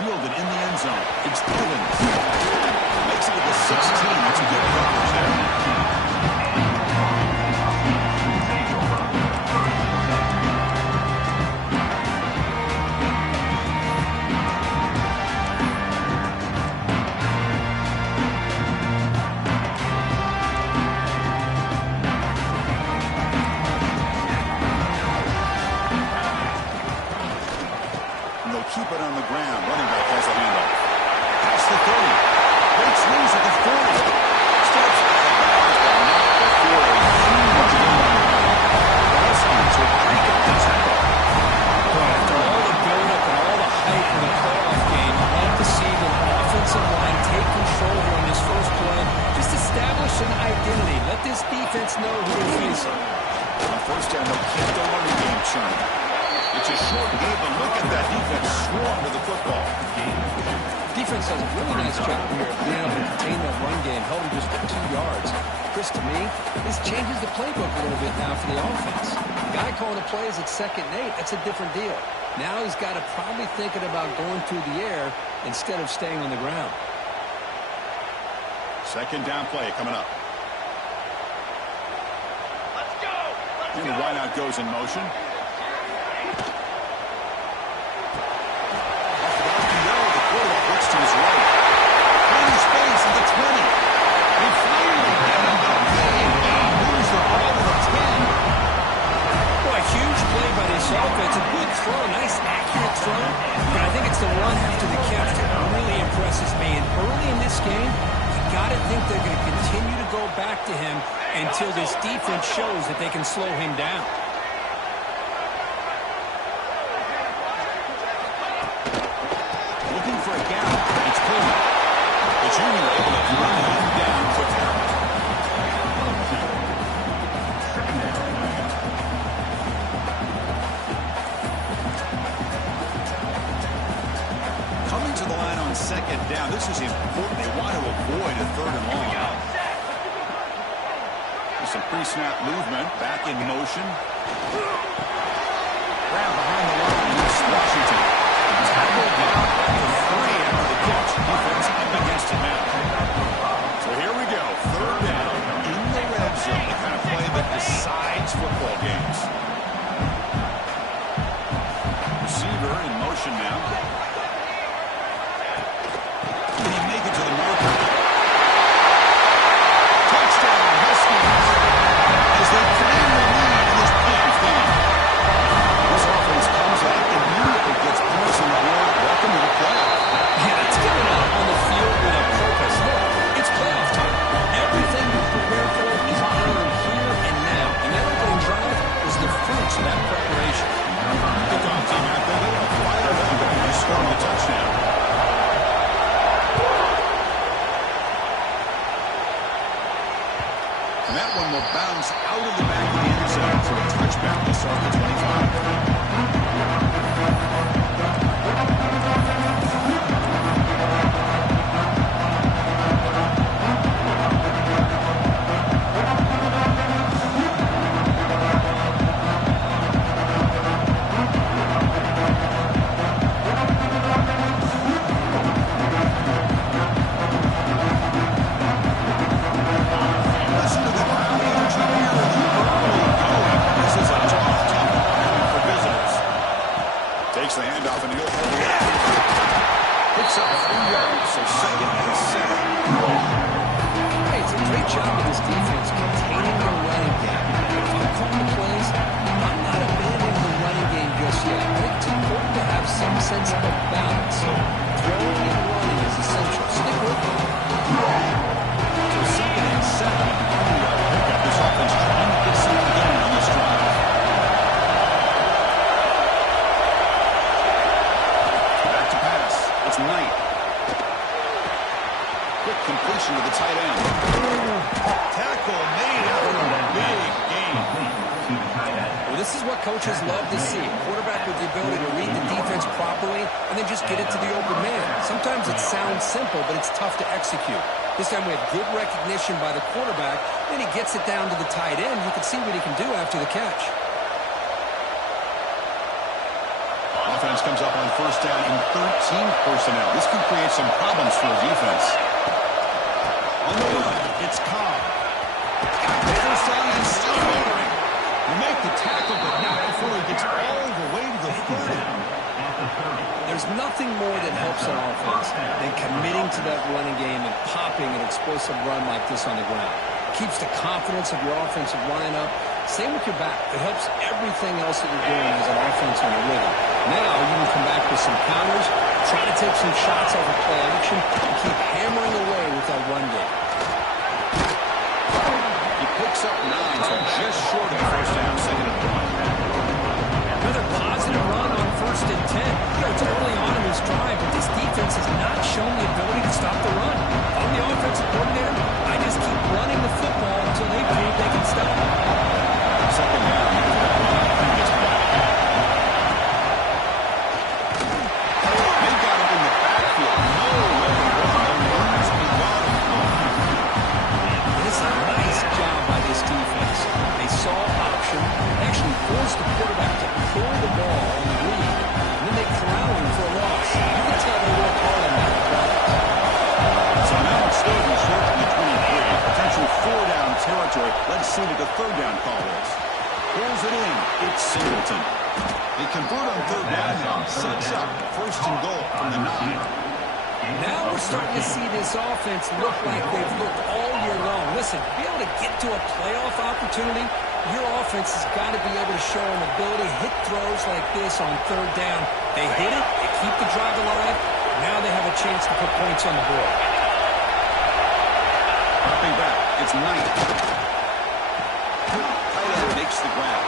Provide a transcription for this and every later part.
fielded in the end zone. It's Evans. Makes it to the 16. That's a good coverage there. Keep it on the ground. Running back has a handoff. Past the 30. Breaks loose at the 40. Steps not before a huge gain. The Huskies will break up the tackle. After all the build-up and all the hype in the playoff game, I'd like to see the offensive line take control here on this first play. Just establish an identity. Let this defense know who they're facing. On first down, they'll keep the running game churning. It's a short game, but look at that defense swarm to the football. Defense does a really nice job here of being able to contain that run game, held him just for 2 yards. Chris, to me, this changes the playbook a little bit now for the offense. The guy calling the plays at 2nd and 8, that's a different deal. Now he's got to probably thinking about going through the air instead of staying on the ground. Second down play coming up. Let's go! And the wideout goes in motion. To his right. Plenty space at the 20. And finally, getting the game. Moves the ball to the 10. Boy, a huge play by this offense. A good throw, nice accurate throw. But I think it's the run after the catch that really impresses me. And early in this game, you got to think they're going to continue to go back to him until this defense shows that they can slow him down. Looking for a gap. It's Coleman. The junior able to run him down quickly. Coming to the line on 2nd down. This is important. They want to avoid a 3rd and long. There's some pre-snap movement. Back in motion. Grab behind the line. It's Washington. Tackled down at the 3 after the catch. Defense up against it now. So here we go. 3rd down in the red zone. The kind of play that decides football games. Receiver in motion now. Can he make it to the marker? Touchdown, Huskies. As they claim the lead in this playoff game. This offense comes out and immediately gets points on the board. Welcome to the playoff. Yeah, it's getting out on the field with a purpose. Look, it's playoff time. Everything you prepare for is earned here and now. And that opening drive was the fruits of that preparation. Kickoff team out there. They are fired up and scoring a touchdown. And that one will bounce out of the back of the end zone for a touchback. They start the 25. Listen to the crowd energy here. The early going. This is a tough one for visitors. Takes the handoff and he'll pull it out. Picks up 3 yards, so 2nd and 7. Hey, it's a great job of this defense containing their running game. If I'm calling the plays, I'm not abandoning the running game just yet. I think it's important to have some sense of balance. So throwing and running is essential. Stick with it. So 2nd and 7. Pickup. This offense trying to get something going on this drive. Back to pass. It's Knight. Quick completion to the tight end. Tackle made after a big gain. Well, this is what coaches love to see. A quarterback with the ability to read the defense properly and then just get it to the open man. Sometimes it sounds simple, but it's tough to execute. This time we have good recognition by the quarterback. Then he gets it down to the tight end. You can see what he can do after the catch. Offense offense comes up on first down in 13 personnel. This could create some problems for a defense. On the run, it's Cobb. First down and still firing. Make the tackle, but not before he gets all the way to the 30. There's nothing more that helps an offense than committing to that running game and popping an explosive run like this on the ground. Keeps the confidence of your offensive line up. Same with your back. It helps everything else that you're doing as an offense on the rhythm. Now you can come back with some counters, try to take some shots over play action, and keep hammering away with that run game. He picks up 9, so just short of the first down, second and 1. Another positive run on first and 10. It's early on in this drive, but this defense has not shown the ability to stop the run. I'm the offensive coordinator. I just keep running the football until they prove they can stop it. Second down after that run. He gets back. They got it in the backfield. Nowhere to run. The runners be gone. This is a nice job by this defense. They saw option, actually forced the quarterback to pull the ball on the read, and then they corral him for a loss. You can tell they worked hard on that. So now it's still be short from the 23. Potential 4-down territory. Let's see what the third down call is. Pulls it in. It's Singleton. They convert on third down now. Sets up first and goal from the 9. Now we're starting to see this offense look like they've looked all year long. Listen, to be able to get to a playoff opportunity, your offense has got to be able to show an ability to hit throws like this on third down. They hit it, they keep the drive alive. Now they have a chance to put points on the board. Dropping back, it's Knight. Tight end makes the grab.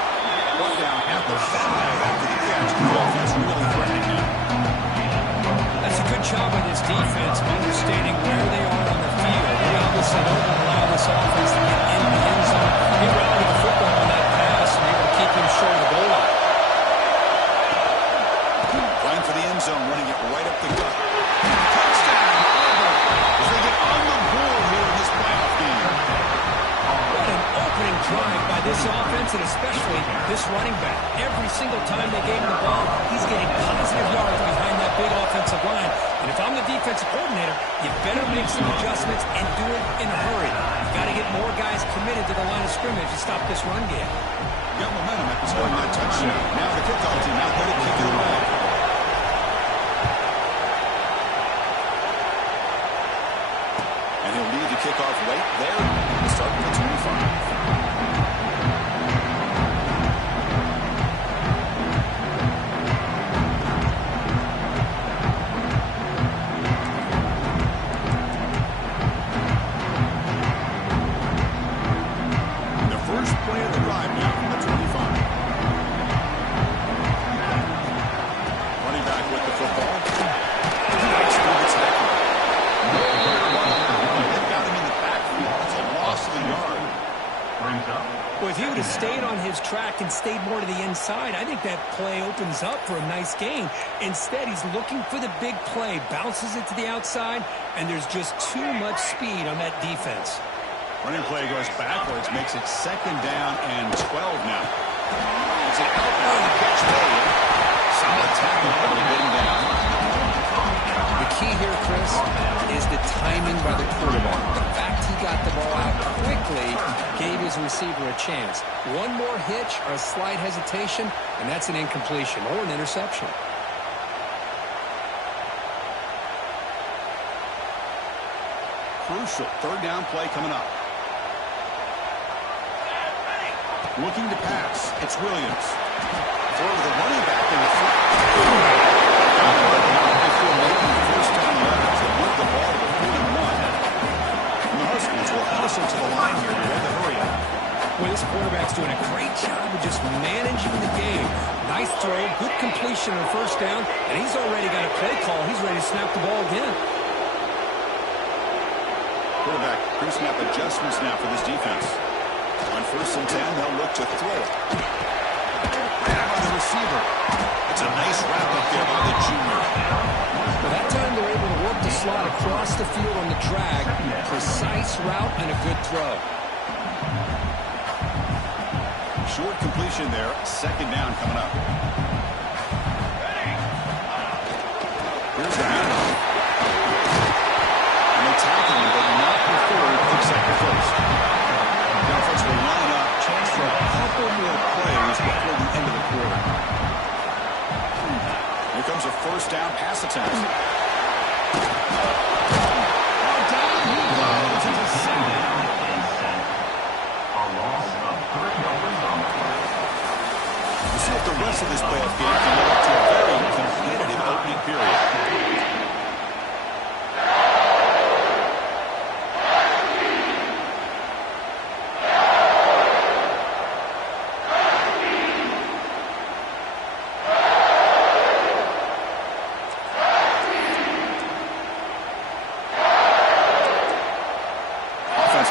One down at the 5 after the catch. The offense really threatening now. That's a good job by this defense of understanding where they are on the field. They obviously don't allow this offense to get in the end zone. They rallied the football on that pass and able to keep him short of the goal line. Trying for the end zone, running it right up the gut. Touchdown, Auburn, as they get on the board here in this playoff game. What an opening drive by this offense, and especially this running back. Every single time they gave him the ball, he's getting positive yards behind that big offensive line. And if I'm the defensive coordinator, you better make some adjustments and do it in a hurry. You've got to get more guys committed to the line of scrimmage to stop this run game. Got momentum after scoring that touchdown. Now the kickoff team out there to kick it away. And he'll lead the kickoff late there. Starting at the 25. If he would have stayed on his track and stayed more to the inside, I think that play opens up for a nice gain. Instead, he's looking for the big play, bounces it to the outside, and there's just too much speed on that defense. Running play goes backwards, makes it second down and 12 now. It's an outbound catch play. Solid tackle, getting down. The key here, Chris, is the timing by the quarterback. The fact he got the ball out quickly gave his receiver a chance. One more hitch or a slight hesitation, and that's an incompletion or an interception. Crucial third down play coming up. Looking to pass. It's Williams. Throw to the running back in the flat. First down yards. They move the ball to 41. And the Huskies will hustle to the line here to win the hurry up. Well, this quarterback's doing a great job of just managing the game. Nice throw, good completion on first down, and he's already got a play call. He's ready to snap the ball again. Quarterback pre-snap adjustments now for this defense. On first and 10, they'll look to throw it. Grab on the receiver. It's a nice wrap up there by the junior. Well, that time they're able to work the slot across the field on the drag. Precise route and a good throw. Short completion there. Second down coming up. Here's the handoff. And they tackle him, but not before he picks up the first. The offense will line up. Chance for a couple more plays before the end of the quarter. Here comes a first down pass attempt. Down he goes into second. We'll see if the rest of this playoff game can live up to a very competitive opening period.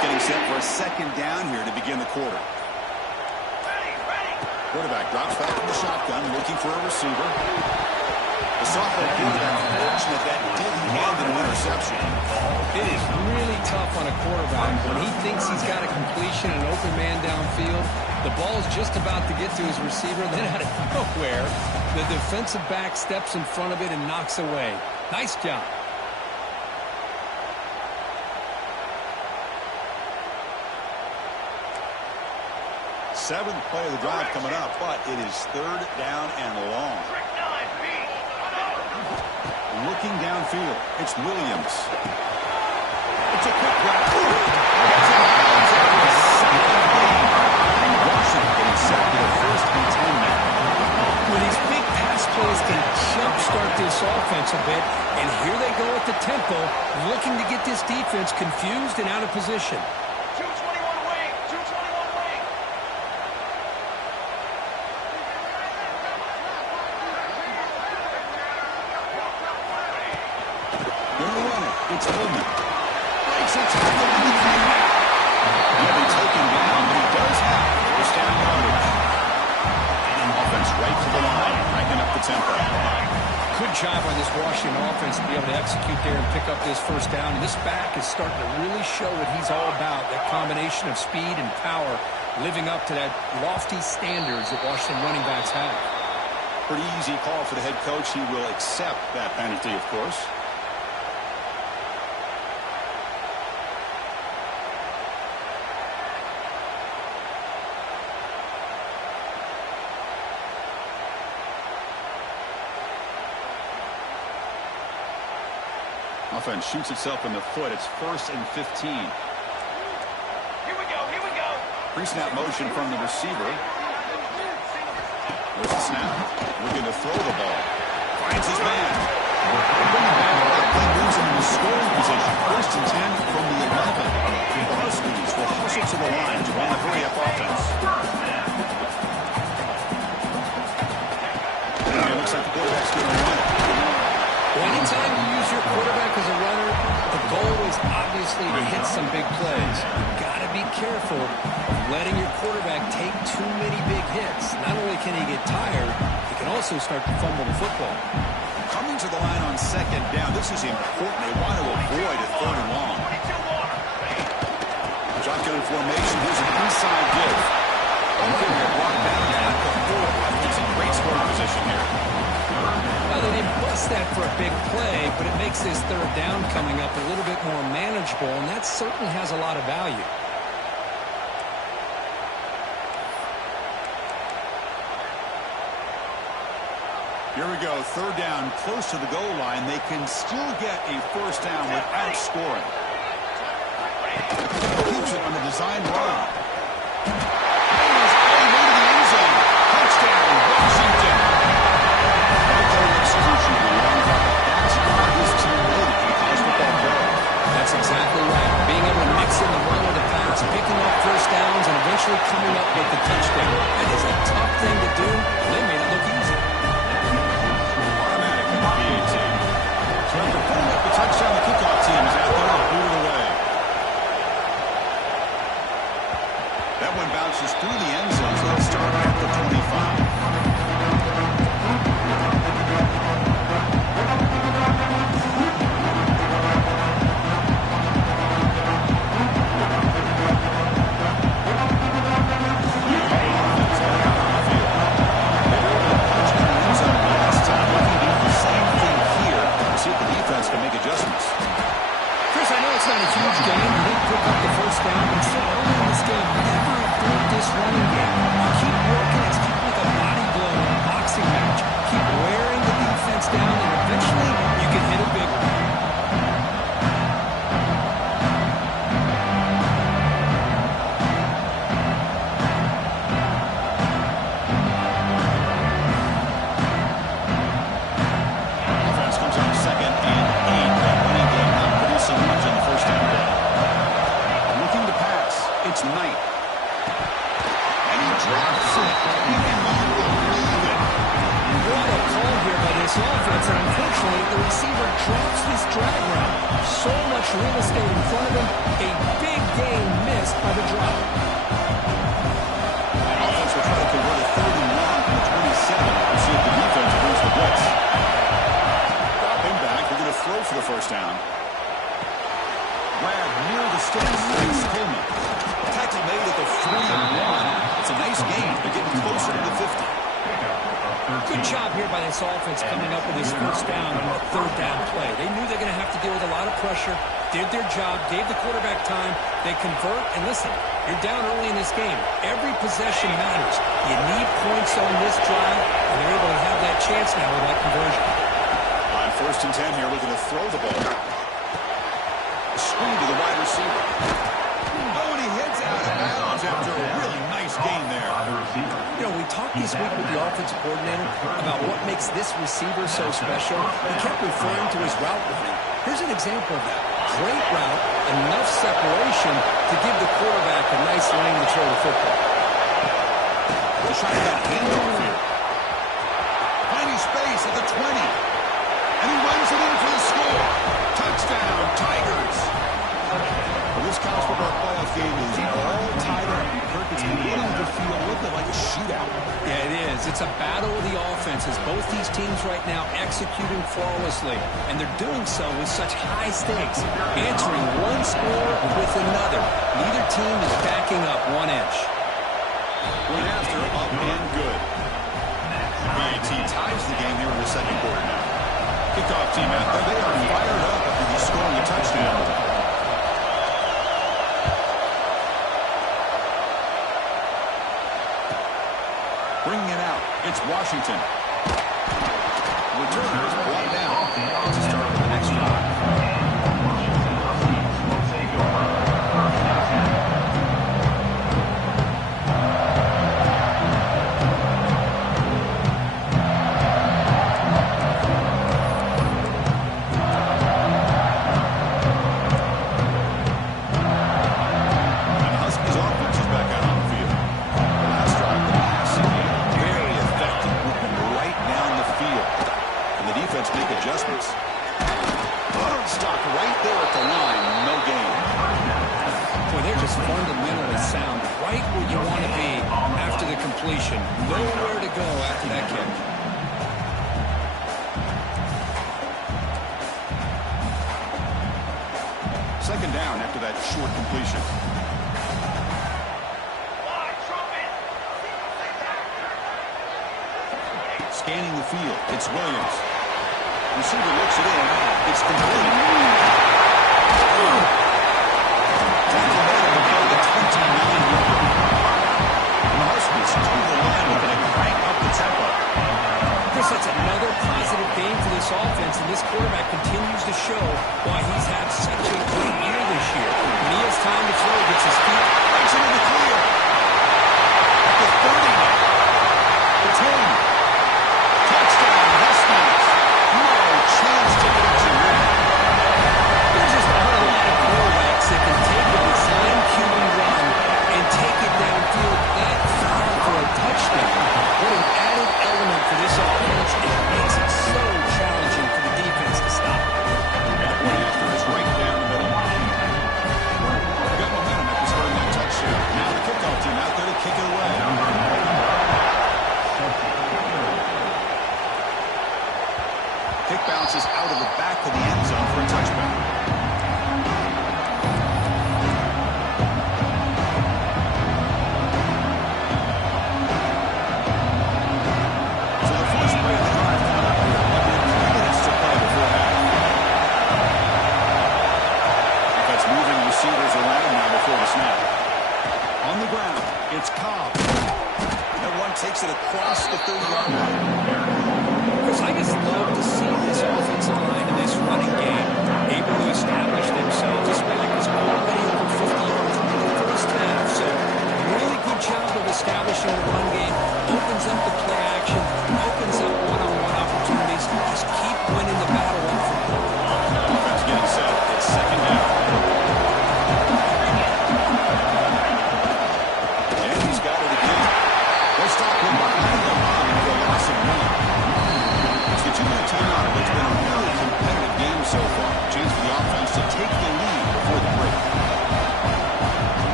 Getting set for a second down here to begin the quarter. Quarterback drops back in the shotgun, looking for a receiver. The sophomore quarterback fortunate that didn't end in an interception. It is really tough on a quarterback when he thinks he's got a completion, an open man downfield. The ball's just about to get to his receiver, and then out of nowhere, the defensive back steps in front of it and knocks away. Nice job. Seventh play of the drive coming up, but it is third down and long. Looking downfield, it's Williams. It's a quick grab. Washington getting set for the first and 10 now. Well, these big pass plays can jumpstart this offense a bit, and here they go at the tempo, looking to get this defense confused and out of position. It's Coleman. Breaks a tackle in the clean. He'll be taken down, but he does have first down yardage. Offense right to the line, cranking up the tempo. Good job on this Washington offense to be able to execute there and pick up this first down. And this back is starting to really show what he's all about, that combination of speed and power, living up to that lofty standards that Washington running backs have. Pretty easy call for the head coach. He will accept that penalty, of course. Offense shoots itself in the foot. It's 1st and 15. Here we go. Pre-snap motion from the receiver. There's the snap. Looking to throw the ball. Finds his man. That moves him into scoring position. 1st and 10 from the 11. The Huskies will hustle to the line to run the hurry-up offense. And it looks like the quarterback's going to run it. Well, anytime you use your quarterback as a runner, the goal is obviously to hit some big plays. You've got to be careful of letting your quarterback take too many big hits. Not only can he get tired, he can also start to fumble the football. Coming to the line on second down, this is important. They want to avoid a third and long. Shotgun formation. Here's an inside give. Okay, they're brought down at the 4. I think it's a great scoring position here. Well, they didn't bust that for a big play, but it makes this third down coming up a little bit more manageable, and that certainly has a lot of value. Here we go, third down, close to the goal line. They can still get a first down without scoring. Keeps it on the design run. Touchdown, Washington. That's exactly right. Being able to mix in the run or the pass, picking up first downs, and eventually coming up with the touchdown. That is a tough thing to do. They made it look easy. Automatic in the PAT. So after putting up the touchdown, the kickoff team is out there to boot it away. Unfortunately, the receiver drops this drag route. So much real estate in front of him. A big gain missed by the drop. Offense will try to convert a 3rd and long from the 27. We'll see if the defense brings the blitz. Dropping back, they're going to throw for the first down. Grab near the sticks. Thanks, Coleman. Tackle made at the 41. It's a nice gain. They're getting closer to the 50. Good job here by this offense coming up with this first down on a 3rd down play. They knew they're going to have to deal with a lot of pressure, did their job, gave the quarterback time. They convert, and listen, you're down early in this game. Every possession matters. You need points on this drive, and they're able to have that chance now with that conversion. On 1st and 10 here, looking to throw the ball. Screen to the wide receiver. Oh, and he heads out of bounds after a really nice gain there. You know, we talked this week with the offensive coordinator about what makes this receiver so special. He kept referring to his route running. Here's an example of that. Great route, enough separation to give the quarterback a nice lane to throw the football. They're trying to get a handoff here. Plenty space at the 20. And he runs it in for the score. Touchdown, Tigers. Well, this college football playoff game is all tied up. Kirk, it's beginning to feel a little bit like a shootout. Yeah, it is. It's a battle of the offenses. Both these teams right now executing flawlessly, and they're doing so with such high stakes, answering one score with another. Neither team is backing up 1 inch. Point after, up and good. PAT ties the game here in the 2nd quarter now. Kickoff team out there. They are fired up after he's scoring a touchdown. Bringing it out, it's Washington. Return is brought down to start the next drive. Adjustments. Stock right there at the line. No gain. Boy, they're just fundamentally sound. Right where you want to be after the completion. Nowhere to go after that kick. Second down after that short completion. Scanning the field. It's Williams. Receiver looks it in. It's complete. Tackle made at about the 29-yard. And the Huskies to the line looking to crank up the tempo. Chris, that's another positive game for this offense, and this quarterback continues to show why he's had such a great year this year. When he has time to throw, gets his feet right into the clear. At the 30. The 10. Touchdown, Huskies. No chance to get it to win. There's just not a lot of quarterbacks that can take a design QB run and take it downfield that far for a touchdown. What an added element for this offense. It makes it so challenging for the defense to stop. That one after is right down the middle. Got momentum after scoring that touchdown. Now the kickoff team out there to kick it away. Kick bounces out of the back of the end zone for a touchback. So the first play of the drive coming up here. 3 minutes to play before half. That's moving receivers around now before the snap. On the ground, it's Cobb. That one takes it across the 30-yard line. Chris, I just love to see this offensive line in this running game able to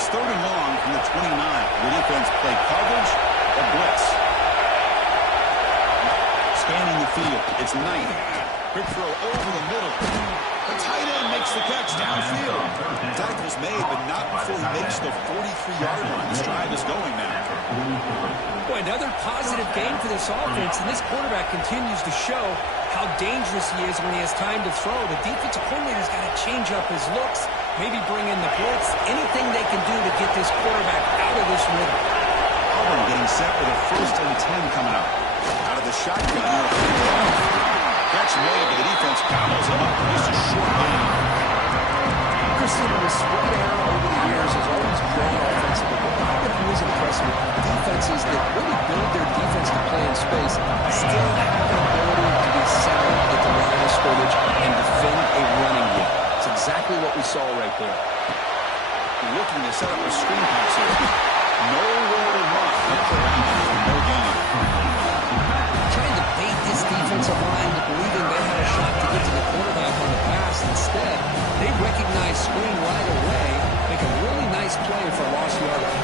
It's third and long from the 29. The defense play coverage or blitz. Scanning the field. It's Knight. Quick throw over the middle. The tight end makes the catch downfield. Tackle's made, but not before he makes the 43-yard line. This drive is going now. Boy, another positive game for this offense, and this quarterback continues to show how dangerous he is when he has time to throw. The defensive coordinator's got to change up his looks, maybe bring in the blitz, anything they can do to get this quarterback out of this rhythm. Auburn getting set with a 1st and 10 coming up. Out of the shotgun. Catch made, but the defense gobbles him up. Just a short game. Christian, the spread arrow over the years has always grown offensively, but one that was impressive, defenses that really build their defense to play in space still have an ability to be sound at the line of scrimmage and defend a running game. It's exactly what we saw right there. Looking to set up a screen pass here. Nowhere to run. No gain. Trying to bait this defensive line to believing they had a shot to get to the quarterback on the pass. Instead, they recognize screen right away, make a really nice play for lost yardage.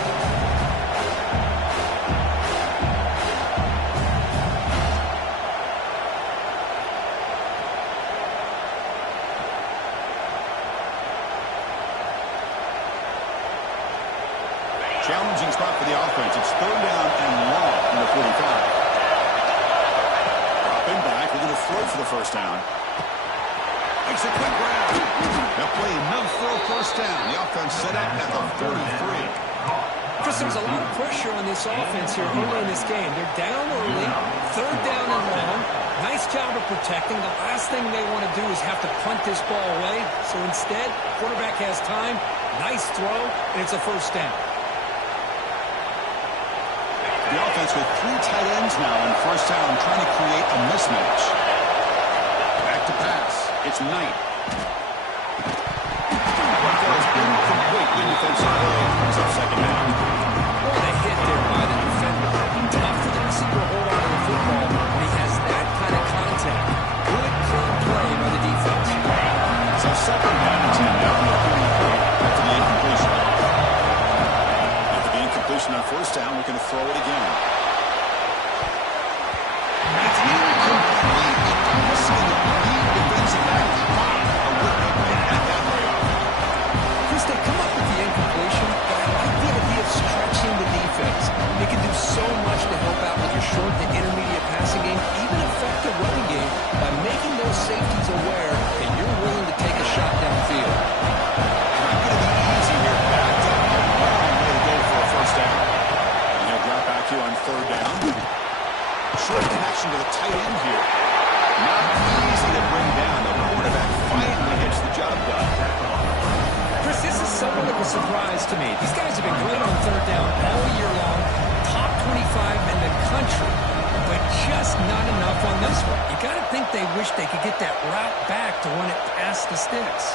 Challenging spot for the offense. It's third down and long from the 45. Dropping back. We're going to throw for the first down. Makes a quick grab. They'll play enough for a first down. The offense set up at the 43. Chris, there's a lot of pressure on this offense here early in this game. They're down early, third down and long. Nice job of protecting. The last thing they want to do is have to punt this ball away. So instead, quarterback has time. Nice throw, and it's a first down. The offense with 3 tight ends now on first down, trying to create a mismatch. Back to pass. It's Knight. That is incomplete. Good defensive play. Brings up second down. What a hit there by the defender. Tough for the receiver to hold on to the football when he has that kind of contact. Good, clean play by the defense. So second down and 10 down. After the incompletion. On first down, we're going to throw it again. It's incomplete. Don't see the lead defensive back. I wouldn't have had that very often. Chris, they come up with the incompletion, but I like the idea of stretching the defense. They can do so much to help out with your short and intermediate passing game, even affect the running game by making those safeties aware that you're willing to take a shot downfield. Not going to be easy here. Backed up. A long way to go for a first down. And he'll drop back here on third down. Short connection to the tight end here. Not easy to bring down. The quarterback finally gets the job done. Chris, this is somewhat of a surprise to me. These guys have been great on third down all year long. Top 25 in the country. But just not enough on this one. You got to think they wish they could get that route back to run it past the sticks.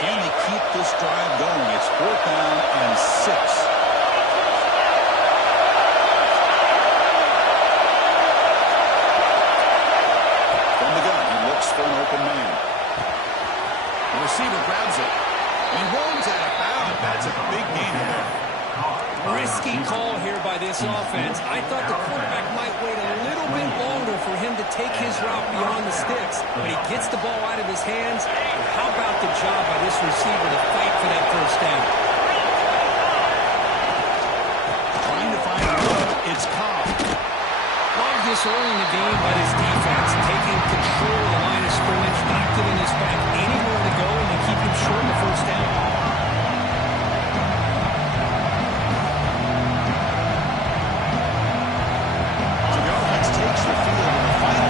Can they keep this drive going? It's fourth down and 6. From the gun, he looks for an open man. The receiver grabs it. He runs out of bounds. That's a big gain there. Risky call here by this offense. I thought the quarterback might wait a little bit longer for him to take his route beyond the sticks, but he gets the ball out of his hands. And how about the job by this receiver to fight for that first down? Trying to find a road. It's Cobb. Love this early in the game by this defense, taking control of the line of scrimmage, not giving this back anywhere to go, and they keep him short of the first down.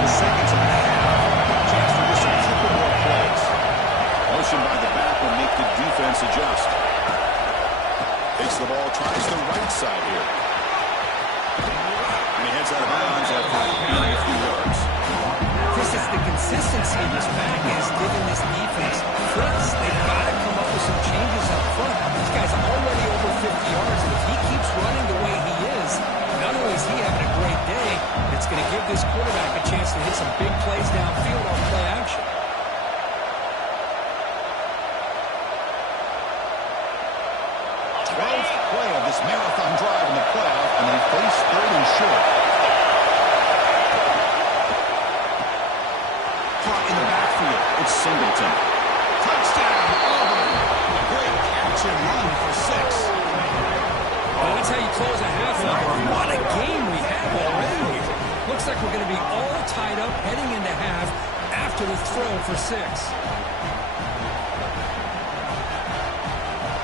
Seconds and a half. Chance for just a couple more plays. Motion by the back will make the defense adjust. Takes the ball, tries the right side here. And he heads out of bounds after gaining a few yards. Chris, it's the consistency of this back is giving this defense fits. They've got to come up with some changes up front. This guy's already over 50 yards, and if he keeps running the way he is, not only is he having a great day, but it's going to give this quarterback a chance to hit some big plays downfield on play action. play of this marathon drive in the playoff, and they face third and short. Caught in the backfield. It's Singleton. Touchdown, Auburn. A great catch and run for 6. Well, that's how you close a half out. What a game we have already. Looks like we're going to be all tied up heading into half after the throw for 6.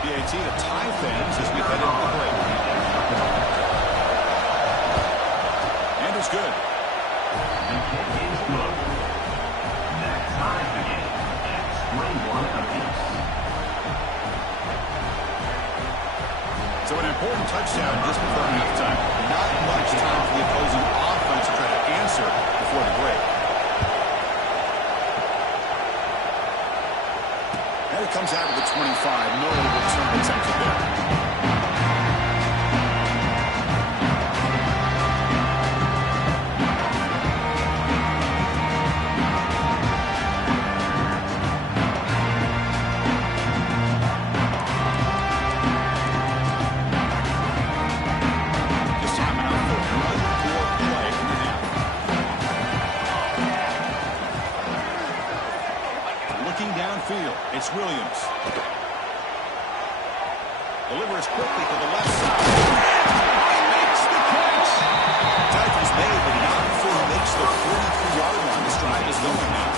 BAT to tie things as we head into the break. And it's good. That ties the game at 21 apiece. So an important touchdown just before halftime. Not much time for the opposing offense to try to answer before the break. And it comes out of the 25. No return attempted there. It's Williams. Delivers quickly to the left side. He makes the catch. Tackle's made, but not before he makes the 43-yard line. This drive is going now.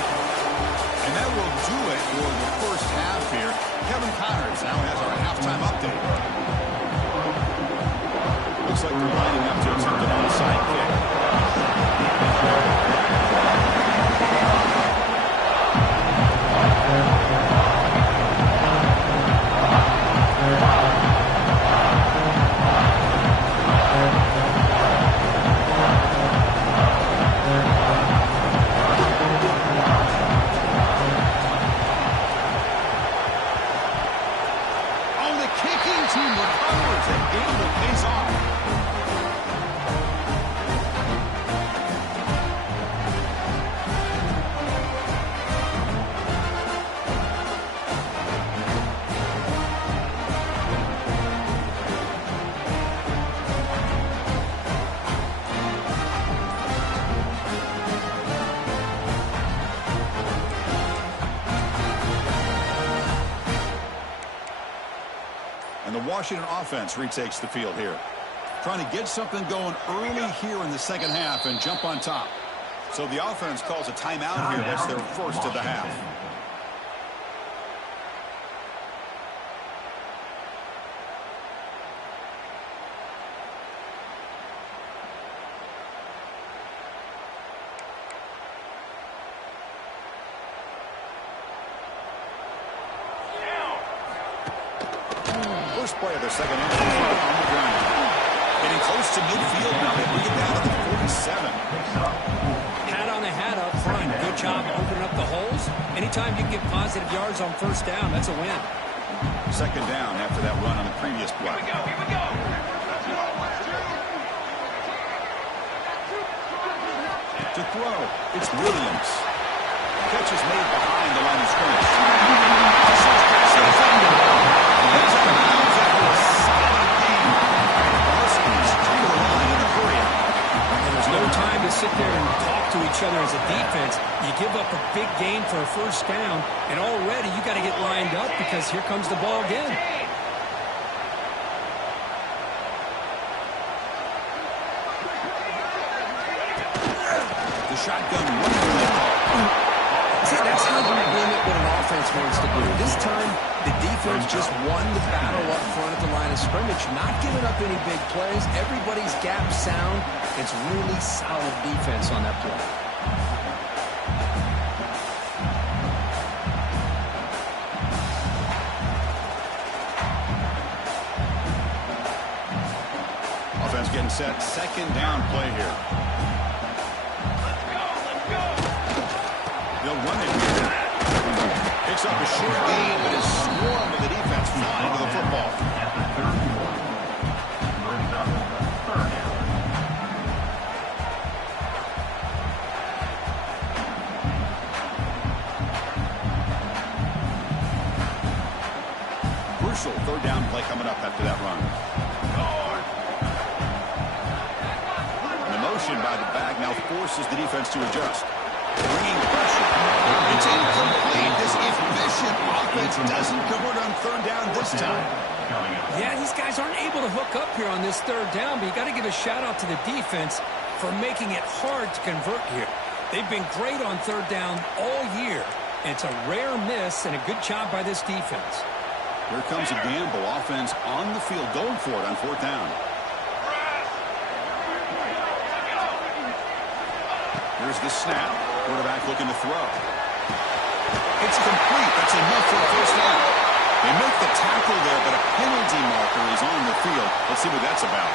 And that will do it for the first half here. Kevin Connors now has our halftime update. Looks like they're lining up to attempt an onside kick. And the Washington offense retakes the field here. Trying to get something going early here in the second half and jump on top. So the offense calls a timeout here. That's their first of the half. First play of their second half on the ground. Getting close to midfield now. They bring it down to the 47. Hat on the hat up front. Good job opening up the holes. Anytime you can get positive yards on first down, that's a win. Second down after that run on the previous play. Here we go, here we go. To throw, it's Williams. Catch is made behind the line of scrimmage. He's out of bounds after a solid game. The Huskies come to the line in a hurry. There's no time to sit there and talk to each other as a defense. You give up a big gain for a first down, and already you got to get lined up because here comes the ball again. The shotgun running. See, that's how you limit what an offense wants to do. This time, the defense just won the battle up front at the line of scrimmage, not giving up any big plays. Everybody's gap sound. It's really solid defense on that play. Offense getting set. Second down play here. They'll run it here. Picks up a short gain, but is swarmed with the defense flying to the football. crucial third down play coming up after that run. The motion by the back now forces the defense to adjust. Bringing pressure. It's incomplete. This efficient offense doesn't convert on third down this time. Yeah, these guys aren't able to hook up here on this third down, but you got to give a shout out to the defense for making it hard to convert here. They've been great on third down all year. And it's a rare miss and a good job by this defense. Here comes a gamble. Offense on the field going for it on fourth down. Here's the snap. Quarterback looking to throw. It's complete. That's enough for a first down. They make the tackle there, but a penalty marker is on the field. Let's see what that's about.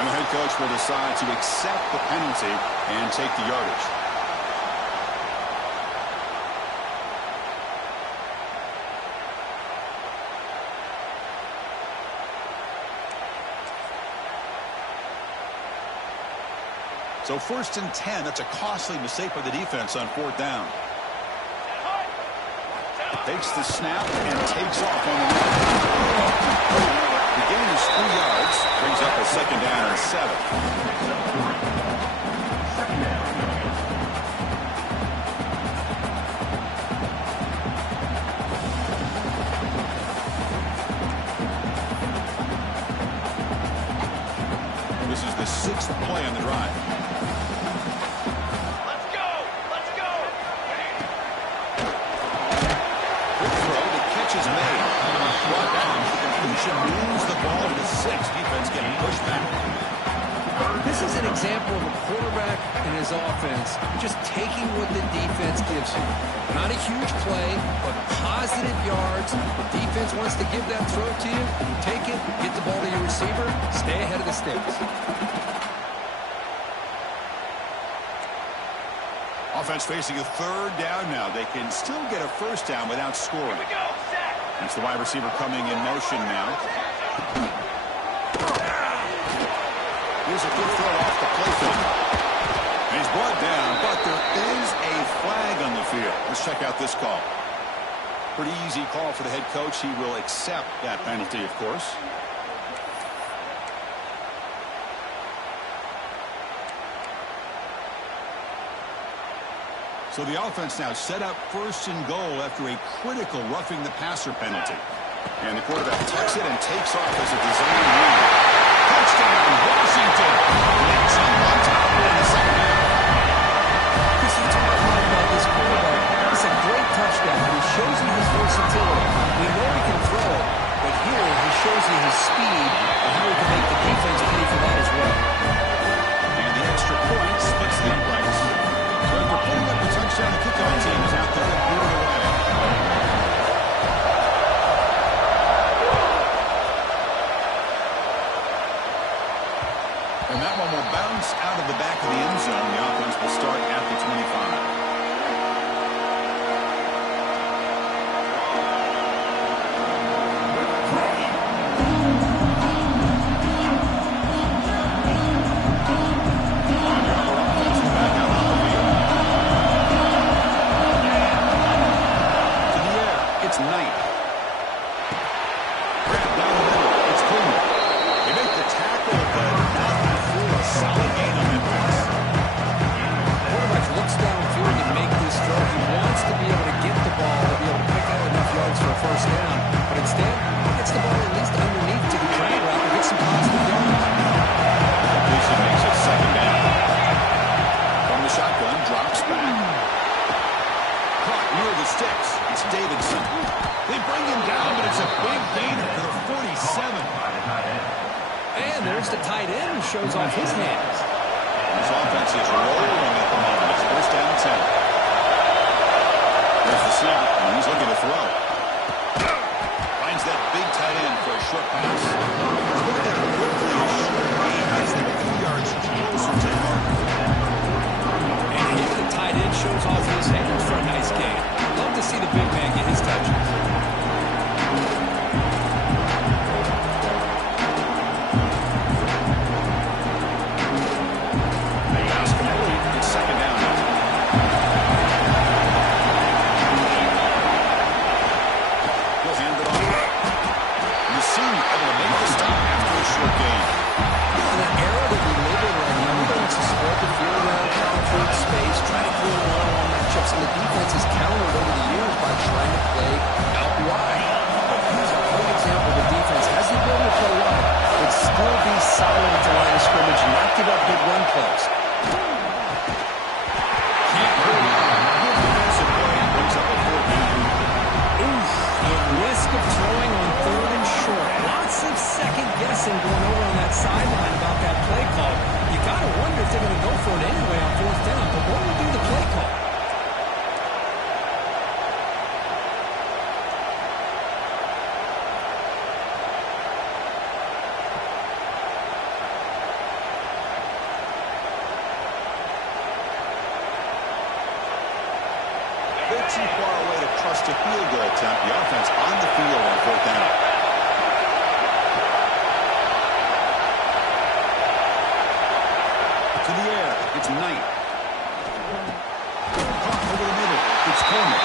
And the head coach will decide to accept the penalty and take the yardage. So 1st and 10, that's a costly mistake by the defense on fourth down. Takes the snap and takes off on the run. The gain is 3 yards, brings up a second down and 7. This is the 6th play on the drive. Moves the ball to 6. Defense getting pushed back. This is an example of a quarterback and his offense just taking what the defense gives you. Not a huge play, but positive yards. The defense wants to give that throw to you. You take it, get the ball to your receiver, stay ahead of the sticks. Offense facing a third down now. They can still get a first down without scoring. That's the wide receiver coming in motion now. Here's a good throw off the play fake. And he's brought down, but there is a flag on the field. Let's check out this call. Pretty easy call for the head coach. He will accept that penalty, of course. So the offense now set up 1st and goal after a critical roughing the passer penalty. And the quarterback tucks it and takes off as a design run. Touchdown, Washington. Next on top in the second half. Chris, you talk about this quarterback. It's a great touchdown. He shows you his versatility. We know he can throw it, but here he shows you his speed and how he can make the defense pay for that as well. And the extra point splits the uprights. So after putting up the touchdown, the kickoff team is out there booting away. And that one will bounce out of the back of the end zone. The offense will start at the 25. There's the tight end who shows off his hands. This offense is rolling at the moment. It's 1st down and 10. There's the snap, and he's looking to throw. Finds that big tight end for a short pass. Look at that quickly short gain. Has them a few yards closer to the mark. And here the tight end shows off his hands for a nice gain. Love to see the big man get his touches. close. The risk of throwing on 3rd and short. Lots of second guessing going over on that sideline about that play call. You got to wonder if they're going to go for it anyway on 4th down, but what will be the play call? Too far away to trust a field goal attempt. The offense on the field on 4th down. To the air. It's Knight. Caught over the middle. It's Coleman.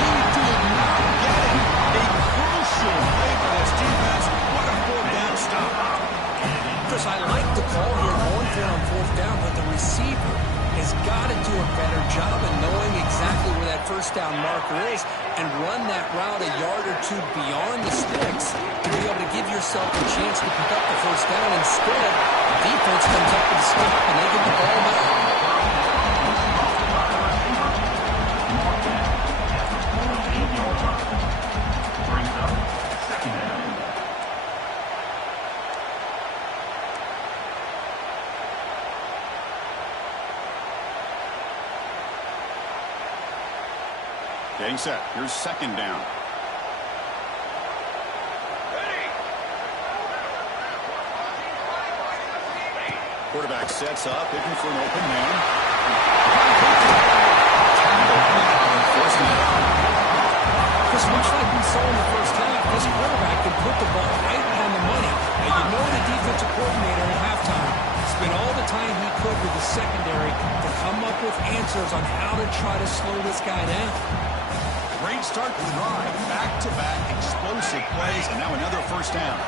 He did not get it. A crucial play for this defense. What a 4th down stop. Chris, I like the call here going for it on 4th down, but the receiver has got to do a better job of knowing exactly where that 1st down marker is and run that route a yard or two beyond the sticks to be able to give yourself a chance to pick up the 1st down. Instead, the defense comes up with a stop and they get the ball back. Getting set. Here's 2nd down. Quarterback sets up, looking for an open man. Chris, much like we saw in the 1st half, this quarterback can put the ball right on the money. Now, you know the defensive coordinator at halftime spent all the time he could with the secondary to come up with answers on how to try to slow this guy down. Great start to the drive. Back-to-back explosive plays, and now another 1st down.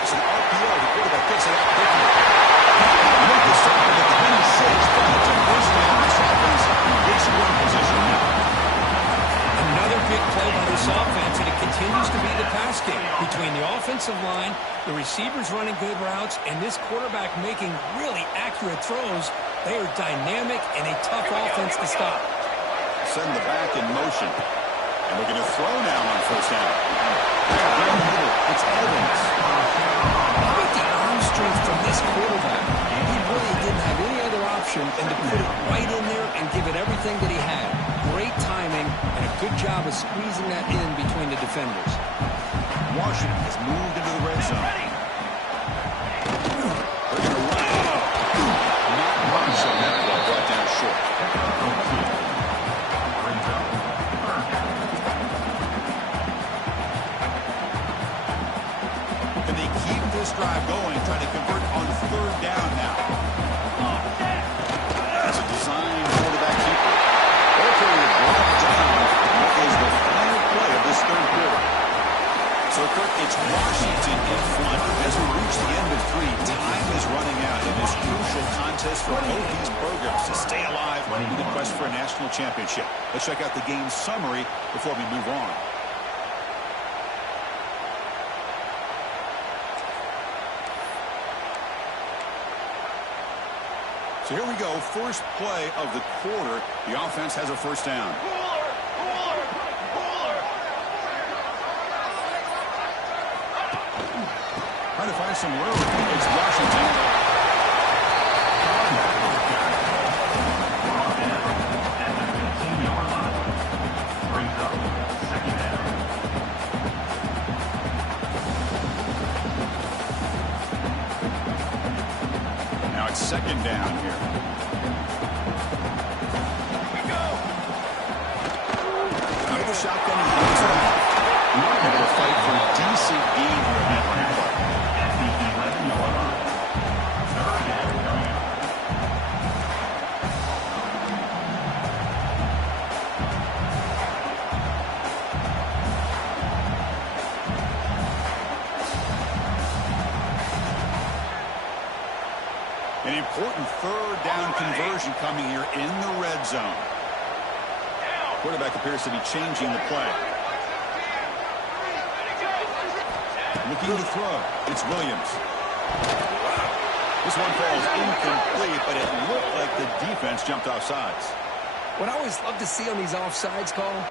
It's an RPO. The quarterback picks it up quickly. Make the stop at the 26, but it's a 1st down. This offense is in position now. Another big play by this offense, and it continues to be the pass game between the offensive line, the receivers running good routes, and this quarterback making really accurate throws. They are dynamic and a tough offense to stop. Send the back in motion. And we're going to throw now on 1st down. It's Evans. How about the arm strength from this quarterback? He really didn't have any other option than to put it right in there and give it everything that he had. Great timing and a good job of squeezing that in between the defenders. Washington has moved into the red zone. They're going to run it. Not much on that ball, brought down short. And they keep this drive going, trying to convert on 3rd down now. That's a design quarterback keeper. Okay, brought down. That is the final play of this 3rd quarter. So, Kirk, it's Washington in front. As we reach the end of 3, time is running out in this crucial contest for both these programs to stay alive in the quest for a national championship. Let's check out the game summary before we move on. So here we go. First play of the quarter. The offense has a 1st down. Trying to find some room. It's Washington. Now it's 2nd down here. Out of the shotgun, he hands it off. Able to fight for a decent gain here in that running play. An important 3rd down conversion coming here in the red zone. Quarterback appears to be changing the play. Looking to throw. It's Williams. This one falls incomplete, but it looked like the defense jumped off sides. What I always love to see on these offsides call.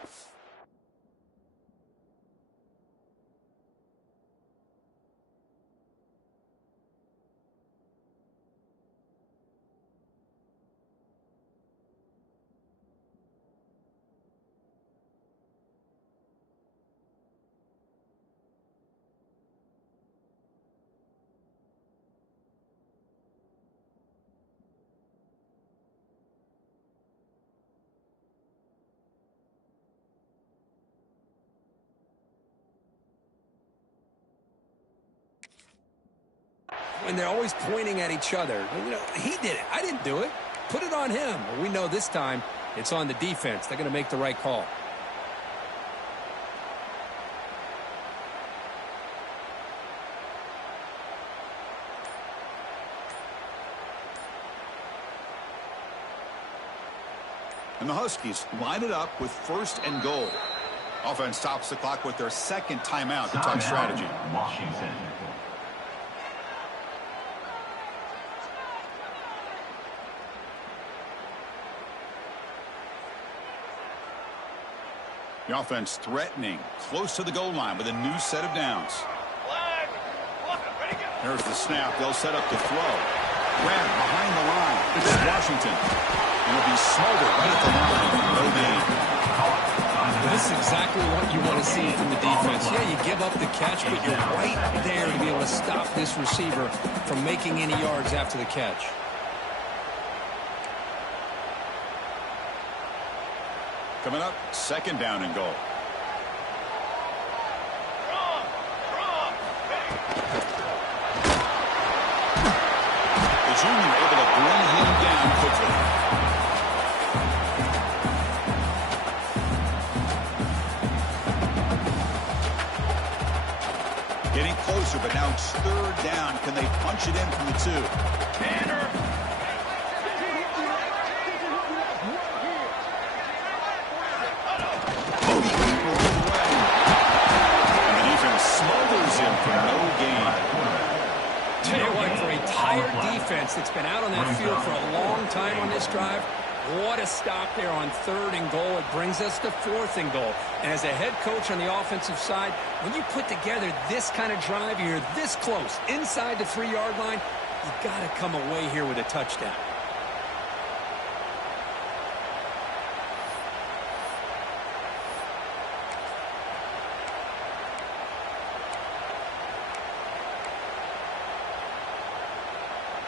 And they're always pointing at each other. You know, he did it. I didn't do it. Put it on him. Well, we know this time it's on the defense. They're going to make the right call. And the Huskies line it up with 1st and goal. Offense stops the clock with their 2nd timeout to talk strategy. Washington. The offense threatening, close to the goal line with a new set of downs. Flag. Ready, go. There's the snap. They'll set up to throw. Grab behind the line. This is Washington. And it'll be smothered right at the line. No gain. This is exactly what you want to see from the defense. Yeah, you give up the catch, but you're right there to be able to stop this receiver from making any yards after the catch. Coming up, 2nd down and goal. The junior able to bring him down quickly. Getting closer, but now it's 3rd down. Can they punch it in from the 2? Banner. Defense that's been out on that field for a long time on this drive. What a stop there on 3rd and goal. It brings us to 4th and goal. And as a head coach on the offensive side, when you put together this kind of drive, you're this close inside the 3-yard line, you got to come away here with a touchdown.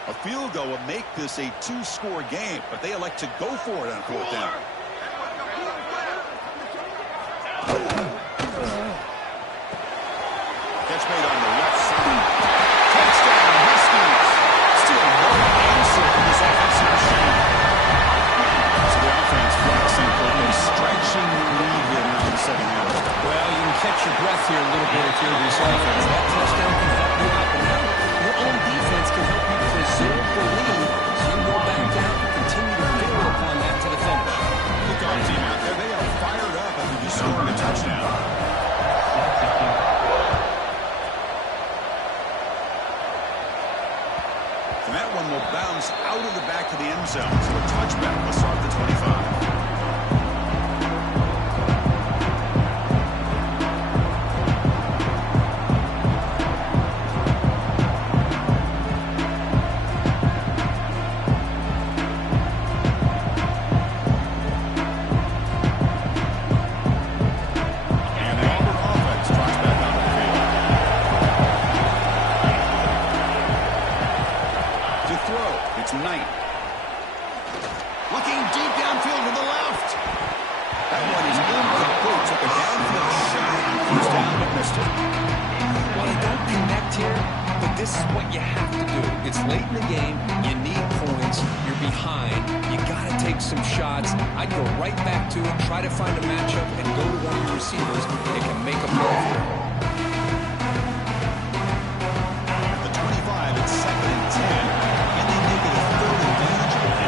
A field goal will make this a 2-score game, but they elect to go for it on 4th down. Catch made on the left side. Touchdown, Huskies. Still no answer for this offensive machine. So the offense flexing quickly, stretching the lead here now in the 2nd half. Well, you can catch your breath here a little bit if you're this offense. That touchdown can help you out, but now your own defense can help you preserve the lead, so you can go back down and continue to build upon that to the finish. Look on team out there. They are fired up after just scoring a touchdown. And that one will bounce out of the back of the end zone. So a touchback will start the 25. This is what you have to do. It's late in the game. You need points. You're behind. You got to take some shots. I'd go right back to it, try to find a matchup, and go to one of your receivers that can make a play. At the 25, it's 2nd and 10. And they make it a 3rd and manageable.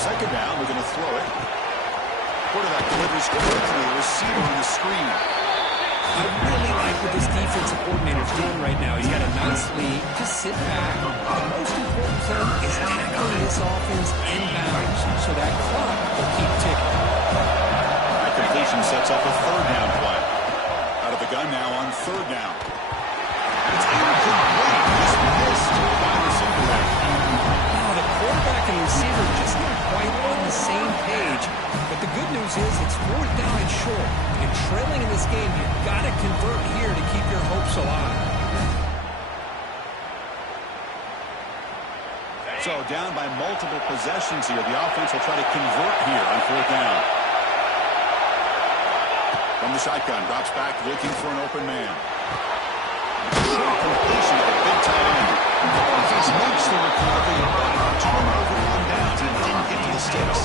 2nd down, we're going to throw it. Quarterback delivers quickly. Receiver on the screen. I really like what this defensive coordinator's doing right now. He's got a nice lead. Just sit back. The most important thing is tackling this offense inbounds so that clock will keep ticking. That completion sets up a third down play. Out of the gun now on third down. It's incomplete. He's missed by the receiver there. Now, the quarterback and receiver just not quite on the same page. But the good news is it's fourth down and short. And trailing in this game, you've got to convert here to keep your hopes alive. So down by multiple possessions here. The offense will try to convert here on fourth down. From the shotgun, drops back looking for an open man. Short completion of a big tight end. The offense makes the recovery, but turnover on downs and didn't get to the sticks.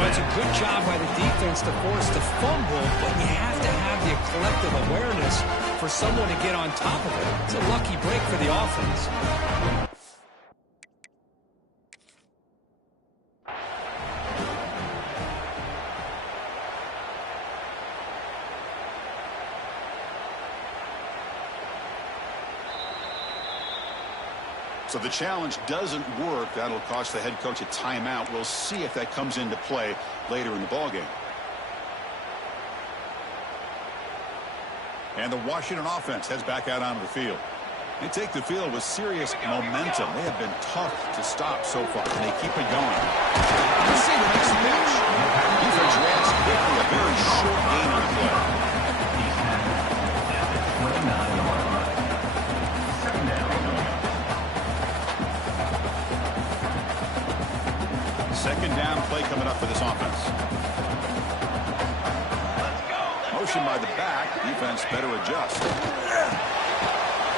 Well, it's a good job by the defense to force the fumble, but you have to have the collective awareness for someone to get on top of it. It's a lucky break for the offense. So the challenge doesn't work. That'll cost the head coach a timeout. We'll see if that comes into play later in the ballgame. And the Washington offense heads back out onto the field. They take the field with serious momentum. They have been tough to stop so far, and they keep it going. You see the next pitch. Defense reacts quickly. A very short gain on the play. Second down play coming up for this offense. Motion by the back. Defense better adjust.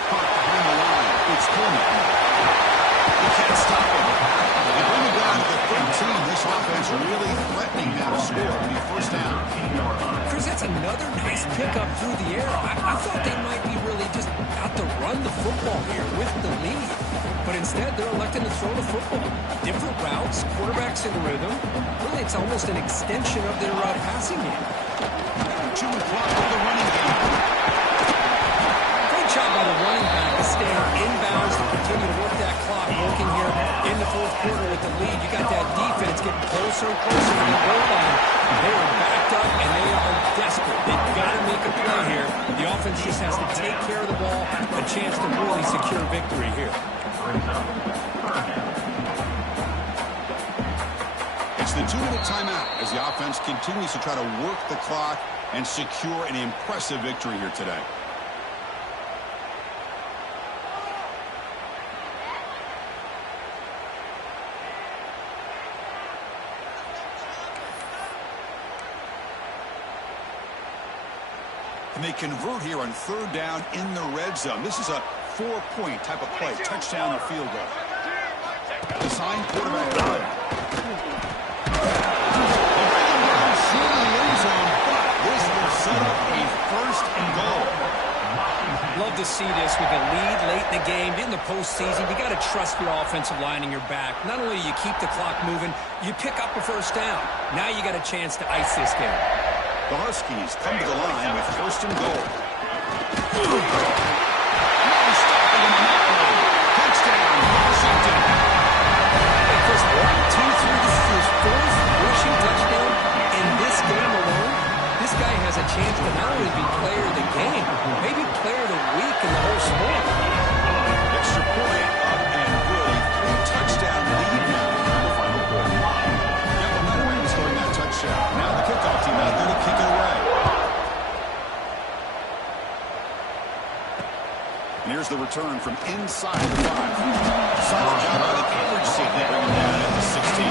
Caught behind the line. It's Coleman. He can't stop him. They bring him down to the 13. This offense really threatening now to score. It'll be first down. Chris, that's another nice pickup through the air. I thought they might be really just out to run the football here with the lead. But instead, they're electing to throw the football. Different routes, quarterbacks in rhythm. Really, it's almost an extension of their passing game. Chewing clock with the running game. Great job by the running back to stay inbounds to continue to work that clock. Working here in the fourth quarter with the lead. You got that defense getting closer and closer to the goal line. They are backed up, and they are desperate. They've got to make a play here. The offense just has to take care of the ball. A chance to really secure victory here. It's the 2-minute timeout as the offense continues to try to work the clock and secure an impressive victory here today. And they convert here on third down in the red zone. This is a 4-point type of play, touchdown or field goal. Assigned quarterback run. Shooting the end zone, but this will set up a first and goal. Love to see this with a lead late in the game. In the postseason, you got to trust your offensive line in your back. Not only do you keep the clock moving, you pick up a first down. Now you got a chance to ice this game. The Huskies come to the line with first and goal. Touchdown, Washington. Hey, Chris, 1, 2, 3. This is his fourth rushing touchdown in this game alone. This guy has a chance to not only be player of the game, maybe player of the week in the whole sport. Extra point up and good. 3-touchdown lead now in the final quarter. Yeah, momentum in scoring that touchdown. Now the kickoff team out there to kick it away. And here's the return from inside the 5. Solid job by the coverage team. They bring him down at the 16.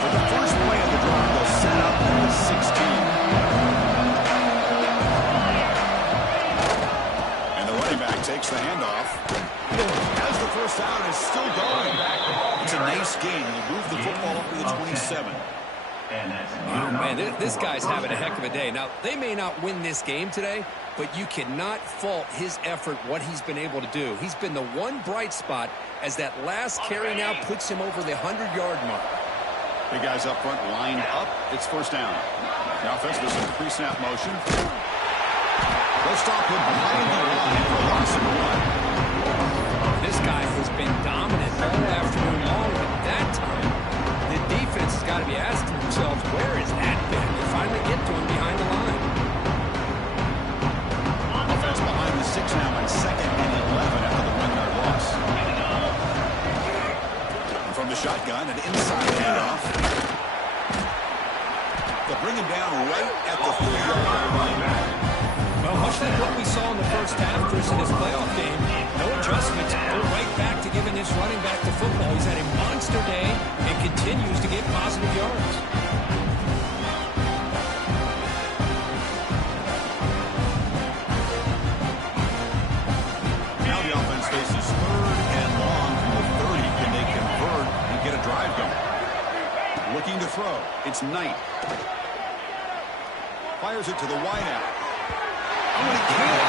For the first play of the drive, they'll set up at the 16. And the running back takes the handoff. As the first down is still going. It's a nice gain. He'll move the football up to the 27. And that's Oh, man, this guy's having a heck of a day. Now, they may not win this game today, but you cannot fault his effort, what he's been able to do. He's been the one bright spot as that last carry now puts him over the 100-yard mark. The guys up front lined up. It's first down. The offense with some pre-snap motion. They'll stop him behind the line for a loss of 1. This guy has been dominant all afternoon long, but that time, the defense has got to be asking themselves, where has that been? They finally get to him behind the line. Offense behind the 6 now on 2nd and 11 after the 1-yard loss. And from the shotgun, an inside handoff. They'll bring him down right at the 3-yard line. Well, much like what we saw in the first half, Chris, in this playoff game, no adjustments. Go right back to giving this running back the football. He's had a monster day and continues to get positive yards. Now the offense faces 3rd and long from the 30. Can they convert and get a drive going? Looking to throw. It's Knight. Fires it to the wideout. Oh, and he can't.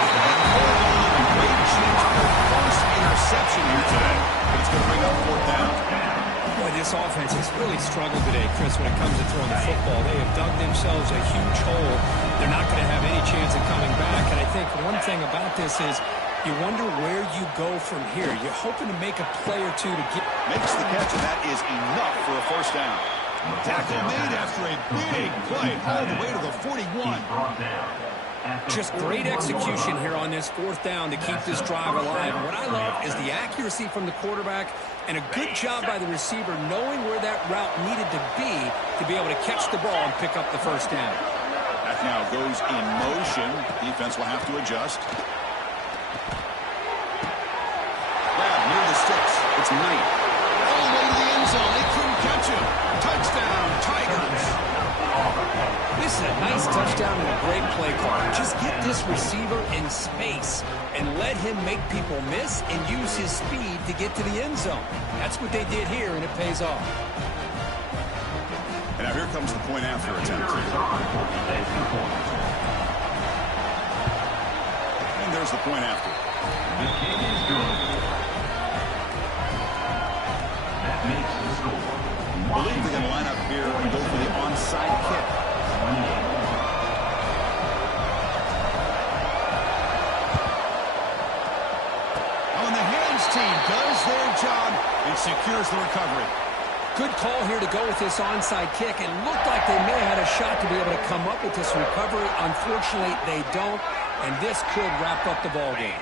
Great chance for the first interception here today. But it's going to bring up 4th down. Boy, this offense has really struggled today, Chris, when it comes to throwing the football. They have dug themselves a huge hole. They're not going to have any chance of coming back. And I think one thing about this is you wonder where you go from here. You're hoping to make a play or two to get... Makes the catch, and that is enough for a first down. Tackle made after a big play all the way to the 41. Just great execution here on this 4th down to keep this drive alive. What I love is the accuracy from the quarterback and a good job by the receiver knowing where that route needed to be able to catch the ball and pick up the first down. That now goes in motion. Defense will have to adjust. Grab near the sticks. It's Knight. All the way to the end zone. They couldn't catch him. Touchdown, Tigers. This is a nice touchdown and a great play call. Just get this receiver in space and let him make people miss and use his speed to get to the end zone. That's what they did here, and it pays off. And now here comes the point after attempt. And there's the point after. The kick is good. That makes the score. I believe they're going to line up here and go for the onside kick. Oh, and the hands team does their job and secures the recovery. Good call here to go with this onside kick. It looked like they may have had a shot to be able to come up with this recovery. Unfortunately, they don't, and this could wrap up the ball game.